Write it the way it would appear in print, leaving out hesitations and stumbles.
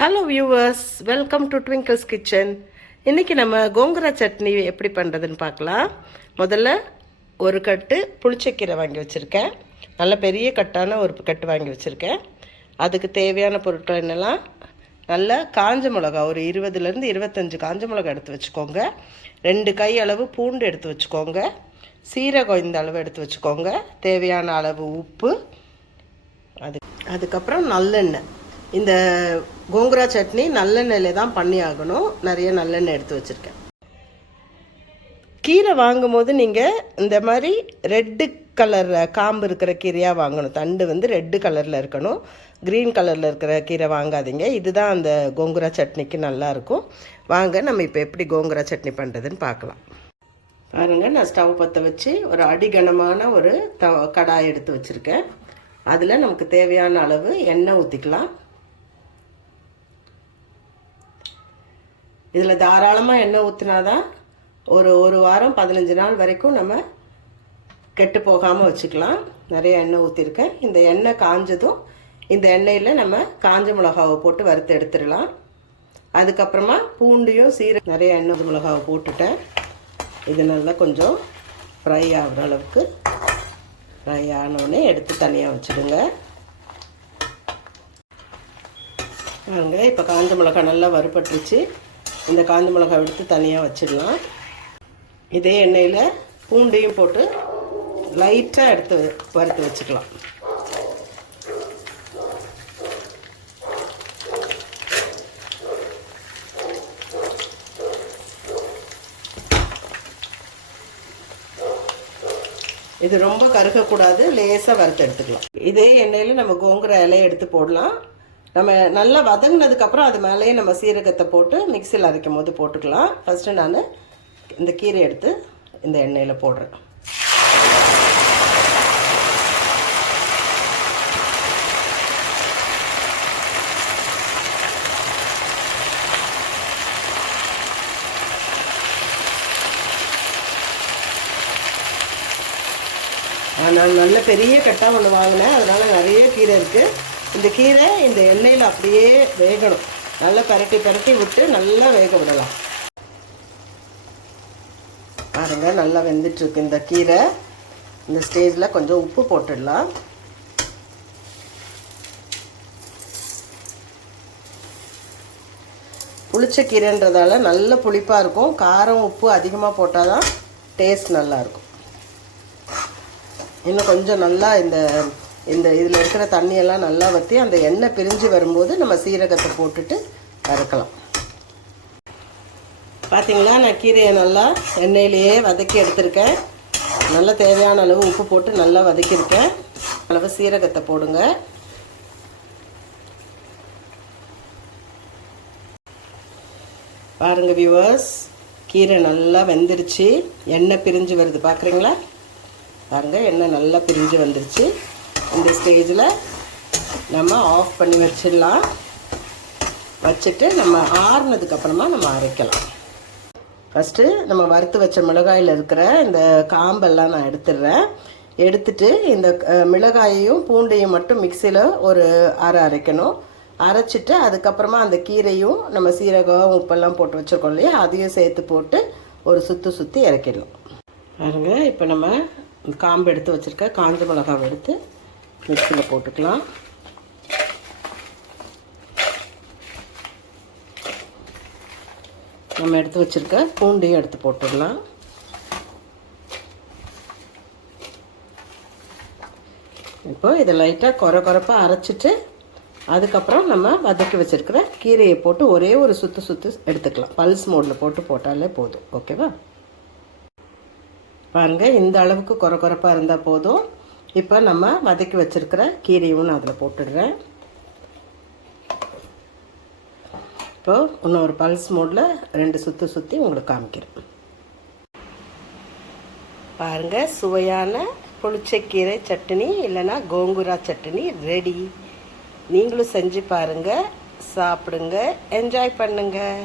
Hello viewers, welcome to twinkles kitchen. இன்றைக்கி நம்ம கோங்குரா சட்னி எப்படி பண்ணுறதுன்னு பார்க்கலாம். முதல்ல ஒரு கட்டு புளிச்சக்கீரை வாங்கி வச்சுருக்கேன். நல்ல பெரிய கட்டான ஒரு கட்டு வாங்கி வச்சுருக்கேன். அதுக்கு தேவையான பொருட்கள் என்னெல்லாம், நல்ல காஞ்ச மிளகா ஒரு 20லேருந்து 25 காஞ்ச மிளகா எடுத்து வச்சுக்கோங்க. 2 கை அளவு பூண்டு எடுத்து வச்சுக்கோங்க. சீரகம் இந்த அளவு எடுத்து வச்சுக்கோங்க. தேவையான அளவு உப்பு, அதுக்கப்புறம் நல்லெண்ணெய். இந்த கோங்குரா சட்னி நல்லெண்ணெயில் தான் பண்ணி ஆகணும். நிறைய நல்லெண்ணெய் எடுத்து வச்சுருக்கேன். கீரை வாங்கும் போது நீங்கள் இந்த மாதிரி ரெட்டு கலர் காம்பு இருக்கிற கீரையாக வாங்கணும். தண்டு வந்து ரெட்டு கலரில் இருக்கணும். க்ரீன் கலரில் இருக்கிற கீரை வாங்காதீங்க. இதுதான் அந்த கோங்குரா சட்னிக்கு நல்லாயிருக்கும். வாங்க நம்ம இப்போ எப்படி கோங்குரா சட்னி பண்ணுறதுன்னு பார்க்கலாம். பாருங்கள், நான் ஸ்டவ் பற்ற வச்சு ஒரு அடிகனமான ஒரு கடாய் எடுத்து வச்சுருக்கேன். அதில் நமக்கு தேவையான அளவு எண்ணெய் ஊற்றிக்கலாம். இதில் தாராளமாக எண்ணெய் ஊற்றினாதான் ஒரு வாரம் 15 நாள் வரைக்கும் நம்ம கெட்டு போகாமல் வச்சுக்கலாம். நிறைய எண்ணெய் ஊற்றிருக்கேன். இந்த எண்ணெய் காஞ்சதும் இந்த எண்ணெயில் நம்ம காஞ்ச மிளகாவை போட்டு வறுத்து எடுத்துடலாம். அதுக்கப்புறமா பூண்டையும் நிறைய எண்ணெய் மிளகாவை போட்டுட்டேன். இது நல்லா கொஞ்சம் ஃப்ரை ஆகிற அளவுக்கு ஃப்ரை ஆனோடனே எடுத்து தனியாக வச்சுடுங்க. பாருங்க, இப்போ காஞ்ச மிளகாய் நல்லா வறுபட்டுருச்சு. இந்த காஞ்ச மிளகாய் எடுத்து தனியாக வச்சிடலாம். இதே எண்ணெயில் பூண்டையும் போட்டு லைட்டாக எடுத்து வறுத்து வச்சுக்கலாம். இது ரொம்ப கருகக்கூடாது, லேசாக வறுத்து எடுத்துக்கலாம். இதே எண்ணெயில் நம்ம கோங்குரா இலையை எடுத்து போடலாம். நம்ம நல்லா வதங்கினதுக்கப்புறம் அது மேலேயே நம்ம சீரகத்தை போட்டு மிக்சியில் அரைக்கும் போது போட்டுக்கலாம். ஃபஸ்ட்டு நான் இந்த கீரை எடுத்து இந்த எண்ணெயில் போடுறேன். நான் நல்ல பெரிய கட்டாக ஒன்று வாங்கினேன். அதனால் நிறைய கீரை இருக்குது. இந்த கீரை இந்த எண்ணெயில் அப்படியே வேகணும். நல்லா பரட்டி விட்டு நல்லா வேக விடலாம். பாருங்க, நல்லா வெந்துட்டுருக்கு இந்த கீரை. இந்த ஸ்டேஜில் கொஞ்சம் உப்பு போட்டுடலாம். புளிச்ச கீரைன்றதால நல்ல புளிப்பாக இருக்கும். காரம் உப்பு அதிகமாக போட்டால் தான் டேஸ்ட் நல்லாயிருக்கும். இன்னும் கொஞ்சம் நல்லா இந்த இதில் இருக்கிற தண்ணியெல்லாம் நல்லா வற்றி அந்த எண்ணெய் பிரிஞ்சு வரும்போது நம்ம சீரகத்தை போட்டுட்டு வறுக்கலாம். பார்த்திங்களா, நான் கீரையை நல்லா எண்ணெயிலேயே வதக்கி எடுத்திருக்கேன். நல்லா தேவையான அளவு உப்பு போட்டு நல்லா வதக்கியிருக்கேன். அளவு சீரகத்தை போடுங்க. பாருங்கள் வியூவர்ஸ், கீரை நல்லா வெந்துருச்சு. எண்ணெய் பிரிஞ்சு வருது, பார்க்குறீங்களா? பாருங்கள், எண்ணெய் நல்லா பிரிஞ்சு வந்துருச்சு. இந்த ஸ்டேஜில் நம்ம ஆஃப் பண்ணி வச்சிடலாம். வச்சுட்டு நம்ம ஆறுனதுக்கப்புறமா நம்ம அரைக்கலாம். ஃபஸ்ட்டு நம்ம வறுத்து வச்ச மிளகாயில் இருக்கிற இந்த காம்பெல்லாம் நான் எடுத்துடுறேன். எடுத்துட்டு இந்த மிளகாயையும் பூண்டையும் மட்டும் மிக்சியில் ஒரு அரைக்கணும். அரைச்சிட்டு அதுக்கப்புறமா அந்த கீரையும் நம்ம சீரகம் உப்பெல்லாம் போட்டு வச்சுருக்கோம் இல்லையா, அதையும் சேர்த்து போட்டு ஒரு சுற்றி இறக்கிடணும். பாருங்க, இப்போ நம்ம காம்பு எடுத்து வச்சுருக்க காஞ்ச மிளகாவை எடுத்து மிக்சியில் போட்டுக்கலாம். நம்ம எடுத்து வச்சுருக்க பூண்டையும் எடுத்து போட்டுடலாம். இப்போ இதை லைட்டாக குறைப்பாக அரைச்சிட்டு அதுக்கப்புறம் நம்ம வதக்கி வச்சுருக்கிற கீரையை போட்டு ஒரே ஒரு சுற்று எடுத்துக்கலாம். பல்ஸ் மோடில் போட்டாலே போதும். ஓகேவா? பாருங்கள், இந்த அளவுக்கு குறைப்பாக இருந்தால் போதும். இப்போ நம்ம வதக்கி வச்சுருக்கிற கீரையும் நான் அதில் போட்டுடுறேன். இப்போ இன்னொரு பல்ஸ் மோடில் 2 சுற்றி உங்களுக்கு காமிக்கிறேன். பாருங்கள், சுவையான புளிச்சக்கீரை சட்னி இல்லைன்னா கோங்குரா சட்னி ரெடி. நீங்களும் செஞ்சு பாருங்கள், சாப்பிடுங்க, என்ஜாய் பண்ணுங்கள்.